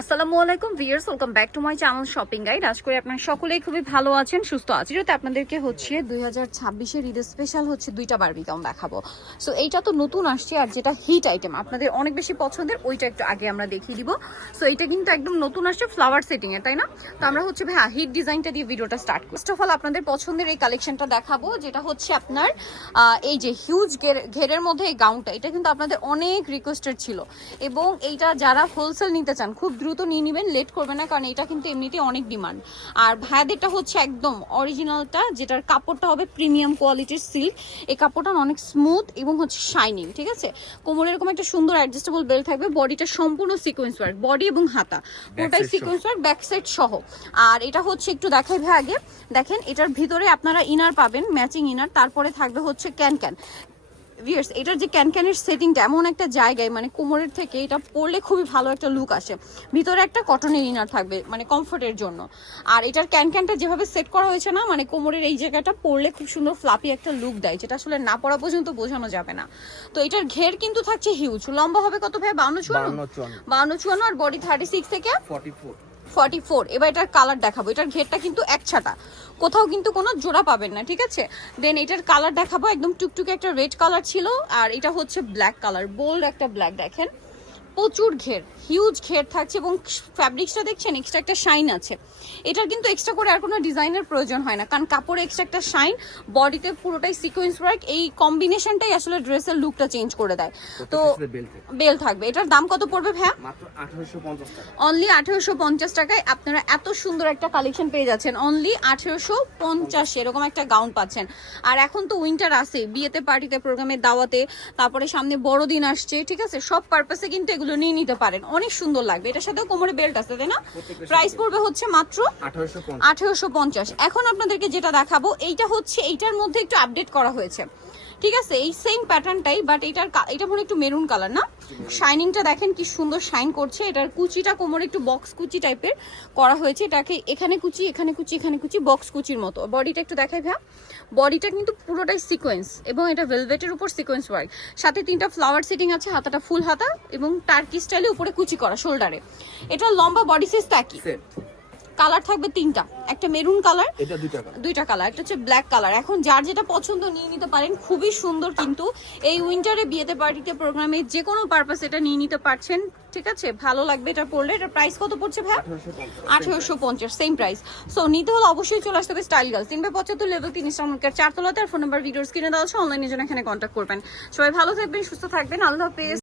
আসসালামু আলাইকুম viewers welcome back to my channel shopping guide আজ করে আপনারা সকলেই খুবই ভালো আছেন, সুস্থ আছেন যেহেতু আপনাদেরকে হচ্ছে দুই হাজার ছাব্বিশের ঈদের স্পেশাল হচ্ছে দুইটা বারবি গাউন দেখাবো। সো এইটা তো নতুন আসছে আর যেটা হিট আইটেম আপনাদের অনেক বেশি পছন্দের, ওইটা একটু আগে আমরা দেখিয়ে দিব। সো এটা কিন্তু একদম নতুন আসছে ফ্লাওয়ার সেটিং এ, তাই না? তো আমরা হচ্ছে ভাই হিট ডিজাইনটা দিয়ে ভিডিওটা স্টার্ট করি। ফার্স্ট অফ অল আপনাদের পছন্দের এই কালেকশনটা দেখাবো, যেটা হচ্ছে আপনার এই যে হিউজ ঘেরের মধ্যে এই গাউনটা এটা কিন্তু আপনাদের অনেক রিকোয়েস্টেড ছিল। এবং এইটা যারা হোলসেল নিতে চান, খুব দ্রুত নিয়ে নেবেন লেট করবে না কারণ এটা কিন্তু এমনিতে অনেক ডিমান্ড আর ভায়াদেরটা হচ্ছে একদম অরিজিনালটা যেটার কাপড়টা হবে প্রিমিয়াম কোয়ালিটির সিল্ক এই কাপড়টা অনেক স্মুথ এবং হচ্ছে শাইনিং ঠিক আছে? কোমরে এরকম একটা সুন্দর অ্যাডজাস্টেবল বেল্ট থাকবে বডিটা সম্পূর্ণ সিকোয়েন্স ওয়ার্ক বডি এবং হাতা পুরোটাই সিকোয়েন্স ওয়ার্ক ব্যাক সাইড সহ। আর এটা হচ্ছে একটু দেখাই ভাই আগে। দেখেন এটার ভিতরে আপনারা ইনার পাবেন ম্যাচিং ইনার তারপরে থাকবে হচ্ছে ক্যান ক্যান ভিয়ার্স এটার যে ক্যানক্যানের সেটিংটা এমন একটা জায়গায় মানে কোমরের থেকে এটা পরলে খুবই ভালো একটা লুক আসে। ভিতরে একটা কটনের ইনার থাকবে মানে কমফোর্টের জন্য। আর এটার ক্যানক্যানটা যেভাবে সেট করা হয়েছে না মানে কোমরের এই জায়গাটা পরলে খুব সুন্দর ফ্লাপি একটা লুক দেয় যেটা আসলে না পরা পর্যন্ত বোঝানো যাবে না। তো এটার ঘের কিন্তু থাকছে হিউজ লম্বা হবে কত ভাই? বাউন্ন চুয়ান্ন? বাউন্ন চুয়ান্ন। বাউন্ন চুয়ান্ন আর বডি থার্টি সিক্স থেকে ফর্টি ফোর ফর্টি ফোর। এবার এটার কালার দেখাবো। এটার ঘেরটা কিন্তু এক ছাটা। কোথাও কিন্তু কোনো জোড়া পাবেন না, ঠিক আছে? দেন এটার কালার দেখাবো। একদম টুকটুকে একটা রেড কালার ছিল, আর এটা হচ্ছে ব্ল্যাক কালার বোল্ড একটা ব্ল্যাক দেখেন। প্রচুর ঘের হিউজ ঘের থাকছে এবং ফ্যাব্রিক্সটা দেখছেন? এক্সট্রা একটা শাইন আছে। এটার কিন্তু এক্সট্রা করে আর কোনো ডিজাইনের প্রয়োজন হয় না। কারণ কাপড়ে এক্সট্রা একটা শাইন বডিতে পুরোটাই সিকোয়েন্স ওয়ার্ক এই কম্বিনেশনটাই আসলে ড্রেসের লুকটা চেঞ্জ করে দেয়। তো বেল থাকবে। এটার দাম কত পড়বে ভ্যা অনলি আঠেরোশো পঞ্চাশ টাকায় আপনারা এত সুন্দর একটা কালেকশন পেয়ে যাচ্ছেন। অনলি আঠেরোশো পঞ্চাশ এরকম একটা গাউন পাচ্ছেন। আর এখন তো উইন্টার আসে বিয়েতে পার্টিতে প্রোগ্রামে দাওয়াতে তারপরে সামনে বড়দিন আসছে ঠিক আছে? সব পারপাসে কিন্তু এগুলো নিয়ে নিতে পারেন। অনেক সুন্দর লাগবে। এটার সাথেও কোমরে বেল্ট আছে তাই না? প্রাইস পড়বে হচ্ছে মাত্র আঠারোশো পঞ্চাশ। এখন আপনাদেরকে যেটা দেখাবো এইটা হচ্ছে এইটার মধ্যে একটু আপডেট করা হয়েছে। ঠিক আছে, এই সেম প্যাটার্নটাই বাট এটার এটা মনে একটু মেরুন কালার না? শাইনিংটা দেখেন কি সুন্দর শাইন করছে। এটার কুচিটা কোমরে একটু বক্স কুচি টাইপের করা হয়েছে। এটাকে এখানে কুচি এখানে কুচি এখানে কুচি বক্স কুচির মতো। বডিটা একটু দেখাই ভ্যা বডিটা কিন্তু পুরোটাই সিকোয়েন্স এবং এটা ভেলভেটের উপর সিকোয়েন্স ওয়ার্ক সাথে তিনটা ফ্লাওয়ার সেটিং আছে, হাতাটা ফুল হাতা, এবং টার্কি স্টাইলে উপরে কুচি করা শোল্ডারে এটা লম্বা বডি সাইজ সেট কালার থাকবে তিনটা। একটা মেরুন কালার এটা দুই টাকা দুইটা কালার একটা হচ্ছে ব্ল্যাক কালার। এখন যার যেটা পছন্দ নিয়ে নিতে পারেন খুবই সুন্দর কিন্তু এই উইন্টারে বিয়েতে পার্টিতে প্রোগ্রামে যে কোনো পারপাস এটা নিয়ে নিতে পারছেন ঠিক আছে? ভালো লাগবে এটা পড়লে। এটা প্রাইস কত পড়ছে ভাই আঠারোশো পঞ্চাশ। আঠেরোশো পঞ্চাশ সেম প্রাইস সো নিতে হলে অবশ্যই চলে আসতে হবে স্টাইল গার্লস তিনবার পঁচাত্তর লেভেল তিন ইসলামকের চারতলাতে আর ফোন নাম্বার ভিডিওস কিনে দেওয়া আছে। অনলাইনে জন্য এখানে কন্ট্যাক্ট করবেন। সবাই ভালো থাকবেন সুস্থ থাকবেন। আল্লাহ হাফেজ।